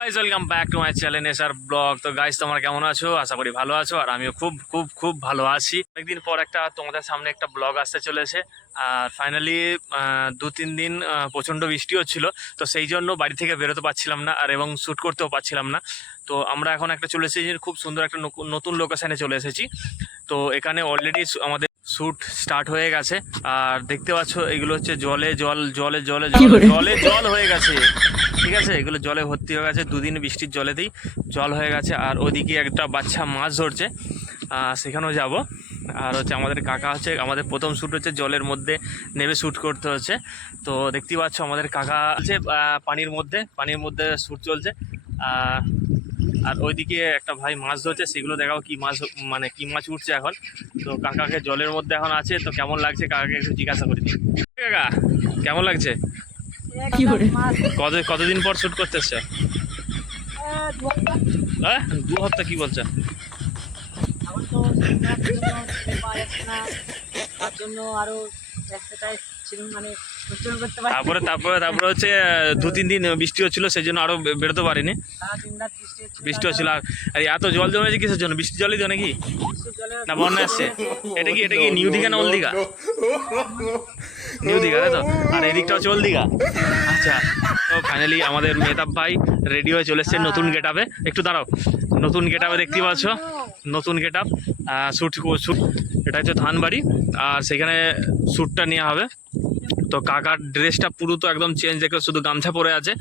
Guys welcome back to my channel S R vlog তো guys তোমরা কেমন আছো? আশা করি ভালো আছো আর আমিও খুব খুব খুব ভালো আছি। অনেকদিন পর একটা তোমাদের সামনে একটা ব্লগ আসতে চলেছে। আর ফাইনালি দু তিন দিন প্রচণ্ড বৃষ্টি হচ্ছিল তো সেই জন্য বাড়ি থেকে বেরোতে পারছিলাম না আর এবং শ্যুট করতেও পারছিলাম না। তো আমরা এখন একটা চলে এসেছি খুব সুন্দর একটা নতুন লোকেশানে চলে এসেছি। তো এখানে অলরেডি আমাদের শ্যুট স্টার্ট হয়ে গেছে। আর দেখতে পাচ্ছ এগুলো হচ্ছে জলে জল জলে জলে জল জলে জল হয়ে গেছে। ঠিক আছে? এগুলো জলে ভর্তি হয়ে গেছে, দুদিন বৃষ্টির জলেতেই জল হয়ে গেছে। আর ওদিকে একটা বাচ্চা মাছ ধরছে সেখানেও যাব। আর হচ্ছে আমাদের কাকা হচ্ছে, আমাদের প্রথম শ্যুট হচ্ছে, জলের মধ্যে নেমে শ্যুট করতে হচ্ছে। তো দেখতেই পাচ্ছ আমাদের কাকা হচ্ছে পানির মধ্যে পানির মধ্যে শ্যুট চলছে। আর ওইদিকে একটা ভাই মাছ ধরছে, সেগুলো দেখাও কি মাছ মানে কি মাছ উঠছে এখন। তো কাকাকে জলের মধ্যে এখন আছে, তো কেমন লাগছে? কাকাকে একটু জিজ্ঞাসা করে দিই। কাকা, কেমন লাগছে? কত কতদিন পর শুট করতেছ হ্যাঁ? দু হপ্তাহ কি বলছে? তার জন্য আরও মানে তারপরে তারপরে তারপরে হচ্ছে দু তিন দিন বৃষ্টি হচ্ছিল সেই জন্য আরও বেরোতে পারিনি। বৃষ্টি হচ্ছিল আর এত জল জমেছে কিসের জন্য? বৃষ্টি জলই তো নাকি? না বন্যা আসছে এটা কি এটা কি নিউ দিঘা না ওল্ড দীঘা? নিউ দিঘা তাই তো? আর এদিকটা হচ্ছে ওল্ড দীঘা। আচ্ছা তো ফাইনালি আমাদের মেহতাব ভাই রেডি হয়ে চলে এসছে নতুন গেট একটু দাঁড়াও। নতুন গেট আপে দেখতেই পাচ্ছ। নতুন গেট আপ শ্যুট শ্যুট এটা হচ্ছে ধানবাড়ি আর সেখানে শ্যুটটা নেওয়া হবে। তো কাকার ড্রেসটা পুরো তো একদম চেঞ্জ দেখো শুধু গামছা পরে আছে।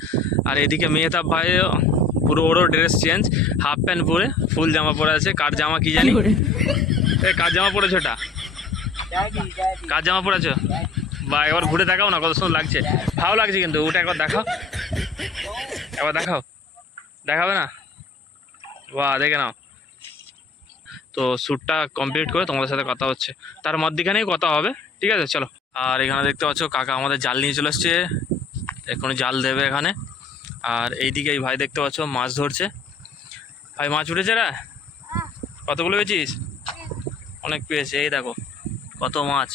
আর এদিকে মেহতাব ভাই পুরো ওরও ড্রেস চেঞ্জ হাফ প্যান্ট পরে ফুল জামা পরে আছে। কার জামা কি জানি? এ কার জামা পরেছো দিন, কার জামা পরেছো? বা একবার ঘুরে দেখাও না কত সুন্দর লাগছে। ভালো লাগছে কিন্তু ওটা একবার দেখাও। একবার দেখাও। দেখাবে না? বাহ দেখে নাও। তো শ্যুটটা কমপ্লিট করে তোমাদের সাথে কথা হচ্ছে। তার মধ্যখানেই কথা হবে, ঠিক আছে? চলো। আর এখানে দেখতে পাচ্ছ, কাকা আমাদের জাল নিয়ে চলে এসছে। এখন জাল দেবে এখানে। আর এইদিকে এই ভাই দেখতে পাচ্ছ, মাছ ধরছে। ভাই, মাছ উঠেছে রা? কতগুলো পেয়েছিস? অনেক পেয়েছে, এই দেখো, কত মাছ।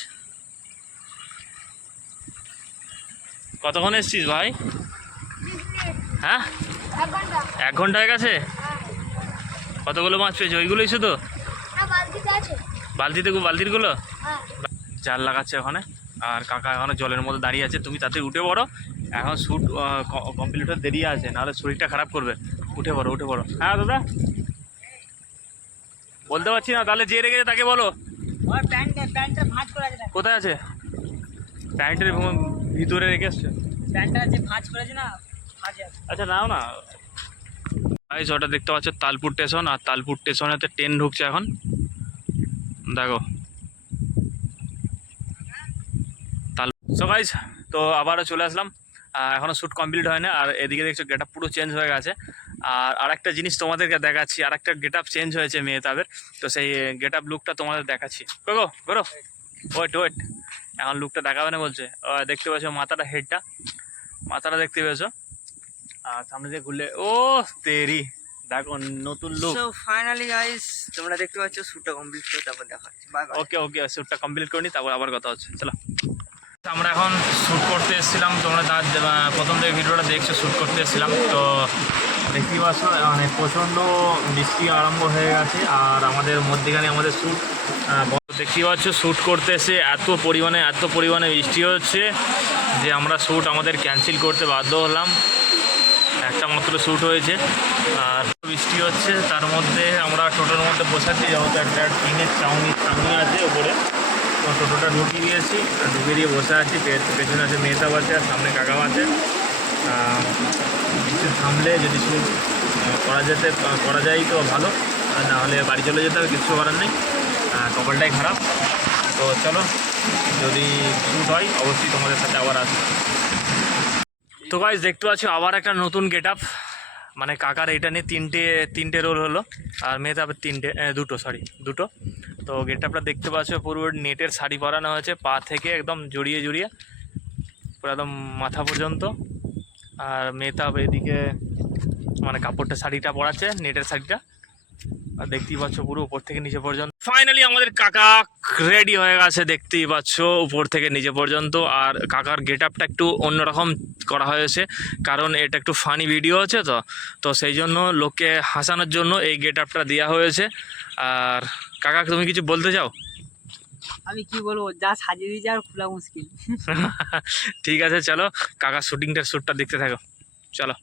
কতক্ষণ এসছিস ভাই? হ্যাঁ? এক ঘণ্টা হয়ে গেছে? কতগুলো মাছ পেয়েছে? ওইগুলোই শুধু? বালতিতে বালতিরগুলো? জাল লাগাচ্ছে ওখানে। আর কাকা এখনও জলের মধ্যে দাঁড়িয়ে আছে। তুমি তাতে উঠে পড়ো। এখন শ্যুট কমপ্লিট হতে দেরি আছে নাহলে শরীরটা খারাপ করবে। উঠে পড়ো উঠে পড়ো। হ্যাঁ দাদা? বলতে পারছি না তাহলে যে রেখেছে তাকে বলো। কোথায় আছে? প্যান্টের ভিতরে রেখে ভাঁজ আচ্ছা নাও না। গাইস ওটা দেখতে পাচ্ছ তালপুর স্টেশন আর তালপুর স্টেশনেতে ট্রেন ঢুকছে এখন। দেখো। তাল সো গাইস তো আবারও চলে আসলাম। এখনও শ্যুট কমপ্লিট হয় না আর এদিকে দেখছ গেট পুরো চেঞ্জ হয়ে গেছে। আর আরেকটা জিনিস তোমাদেরকে দেখাচ্ছি আর একটা গেট আপ চেঞ্জ হয়েছে মেয়ে তাদের তো সেই গেট আপ লুকটা তোমাদের দেখাচ্ছি। গো গো ওয়েট ওয়েট এখন লুকটা দেখাবে না বলছে। দেখতে পাচ্ছ মাথাটা হেডটা মাথাটা দেখতে পেয়েছ? আর সামনে দিয়ে ঘুরলে ও, তেরি। দেখো নতুন লুক সো ফাইনালি গাইস তোমরা দেখতে পাচ্ছ শ্যুটটা কমপ্লিট করে তারপর দেখাচ্ছি। বাই বাই ওকে ওকে শ্যুটটা কমপ্লিট করে নি তারপর আবার কথা হচ্ছে। চলো। আমরা এখন শ্যুট করতে এসেছিলাম তোমরা তার প্রথম থেকে ভিডিওটা দেখছ শ্যুট করতে এসেছিলাম। তো দেখতেই পাচ্ছ মানে প্রচণ্ড বৃষ্টি আরম্ভ হয়ে গেছে আর আমাদের মধ্যেখানে আমাদের শ্যুট দেখতেই পাচ্ছ শ্যুট করতে এসে এত পরিমাণে এত পরিমাণে বৃষ্টি হচ্ছে যে আমরা শ্যুট আমাদের ক্যান্সেল করতে বাধ্য হলাম। একটা মাত্র শ্যুট হয়েছে আর বৃষ্টি হচ্ছে, তার মধ্যে আমরা টোটোর মধ্যে বসাচ্ছি, যেহেতু একটা টিনের চাউনি চাউনি আছে ওপরে। তো টোটোটা ঢুকিয়ে দিয়েছি ঢুকিয়ে দিয়ে বসে আছি পেছনে আছে মেয়েটাও আছে, আর সামনে কাকাও আছে। বৃষ্টি থামলে যদি শ্যুট করা যেতে, করা যায় তো ভালো, আর নাহলে বাড়ি চলে যেতে হবে, কিছু করার নেই। কপালটাই খারাপ। তো চলো, যদি শ্যুট হয়, অবশ্যই তোমাদের সাথে আবার আসব। তো গাইজ দেখতে পাচ্ছ, আবার একটা নতুন গেট আপ মানে কাকার এটা নিয়ে তিনটে তিনটে রোল হলো আর মেহতাবের তিনটে দুটো সরি দুটো। তো গেটটা আপনার দেখতে পাচ্ছ, পুরো নেটের শাড়ি পরানো হয়েছে, পা থেকে একদম জড়িয়ে জড়িয়ে, পুরো একদম মাথা পর্যন্ত। আর মেহতাব এদিকে মানে কাপড়টা, শাড়িটা পরাচ্ছে, নেটের শাড়িটা। আর দেখতেই পাচ্ছ পুরো উপর থেকে নিচে পর্যন্ত। ফাইনালি আমাদের কাকা রেডি হয়ে গেছে দেখতেই পাচ্ছ উপর থেকে নিচে পর্যন্ত। আর কাকার গেট আপটা একটু অন্যরকম করা হয়েছে কারণ এটা একটু ফানি ভিডিও আছে তো। তো সেই জন্য লোককে হাসানোর জন্য এই গেট আপটা দেওয়া হয়েছে। আর কাকা তুমি কিছু বলতে চাও? আমি কি বলব যা সাজিয়ে দিয়েছে আর খোলা মুশকিল। ঠিক আছে চলো। কাকা শুটিংটার শ্যুটটা দেখতে থাকো। চলো।